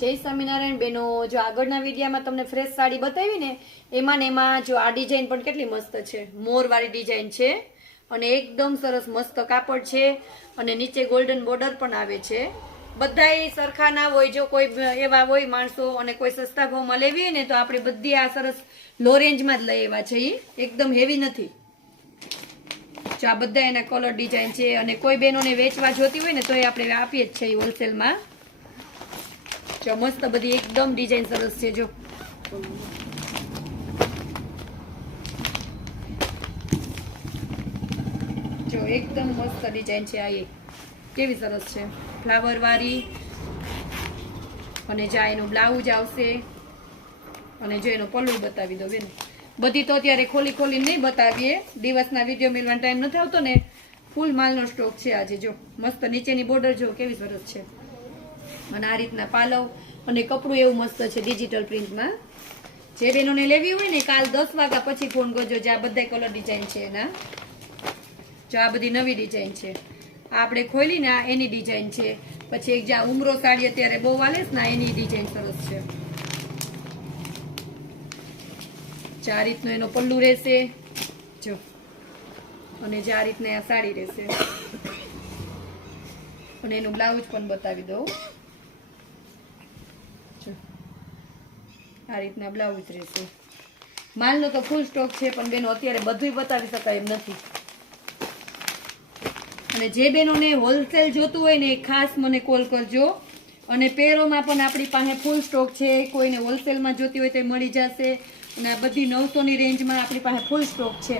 જય સ્વામિનારાયણ બેનો, જો આગળના વિડીયોમાં તમને ફ્રેશ સાડી બતાવી ને એમાં જો આ ડિઝાઇન પણ કેટલી મસ્ત છે, મોરવાળી ડિઝાઇન છે અને એકદમ સરસ મસ્ત કાપડ છે અને નીચે ગોલ્ડન બોર્ડર પણ આવે છે. બધાય સરખા ના હોય, જો કોઈ એવા હોય માણસો અને કોઈ સસ્તા ભાવમાં લેવી હોય ને તો આપણે બધી આ સરસ લો રેન્જમાં જ લઈ એવા છે, એકદમ હેવી નથી. જો આ બધા એના કલર ડિઝાઇન છે અને કોઈ બહેનોને વેચવા જોતી હોય ને તો આપણે આપીએ જ છે હોલસેલમાં. જો મસ્ત બધી એકદમ ડિઝાઇન સરસ છે. જો એકદમ મસ્ત ડિઝાઇન છે. આ કેવી સરસ છે, ફ્લાવર વાળી. અને જા એનું બ્લાઉઝ આવશે અને જો એનો પલ્લુ બતાવી દો બેન. બધી તો અત્યારે ખોલી ખોલી નહીં બતાવીએ, દિવસના વિડીયો મેળવાનો ટાઈમ નથી આવતો ને. ફૂલ માલનો સ્ટોક છે આજે. જો મસ્ત નીચેની બોર્ડર જો કેવી સરસ છે અને આ રીતના પાલવ અને કપડું એવું મસ્ત છે ડિજિટલ પ્રિન્ટમાં. જે બહેનોને લેવી હોય ને કાલ 10 વાગ્યા પછી ફોન કરજો. જે આ બધા કલર ડિઝાઇન છે એના. જો આ બધી નવી ડિઝાઇન છે, આપણે ખોલી ને આ એની ડિઝાઇન છે. પછી એક જ્યાં ઉમરો સાડી અત્યારે બહુ વાલે છે ને એની ડિઝાઇન સરસ છે. આ રીતનો એનો પલ્લુ રહેશે જો, અને જે આ રીતના આ સાડી રહેશે અને એનું બ્લાઉઝ પણ બતાવી દઉં. આ રીતના બ્લાઉઝ રહેશે. માલનો તો ફૂલ સ્ટોક છે પણ બેનો અત્યારે બધું બતાવી શકાય એમ નથી. અને જે બહેનોને હોલસેલ જોતું હોય ને ખાસ મને કોલ કરજો. અને પેરોમાં પણ આપણી પાસે ફૂલ સ્ટોક છે. કોઈને હોલસેલમાં જોતી હોય તો મળી જશે. અને આ બધી 900ની રેન્જમાં આપણી પાસે ફૂલ સ્ટોક છે.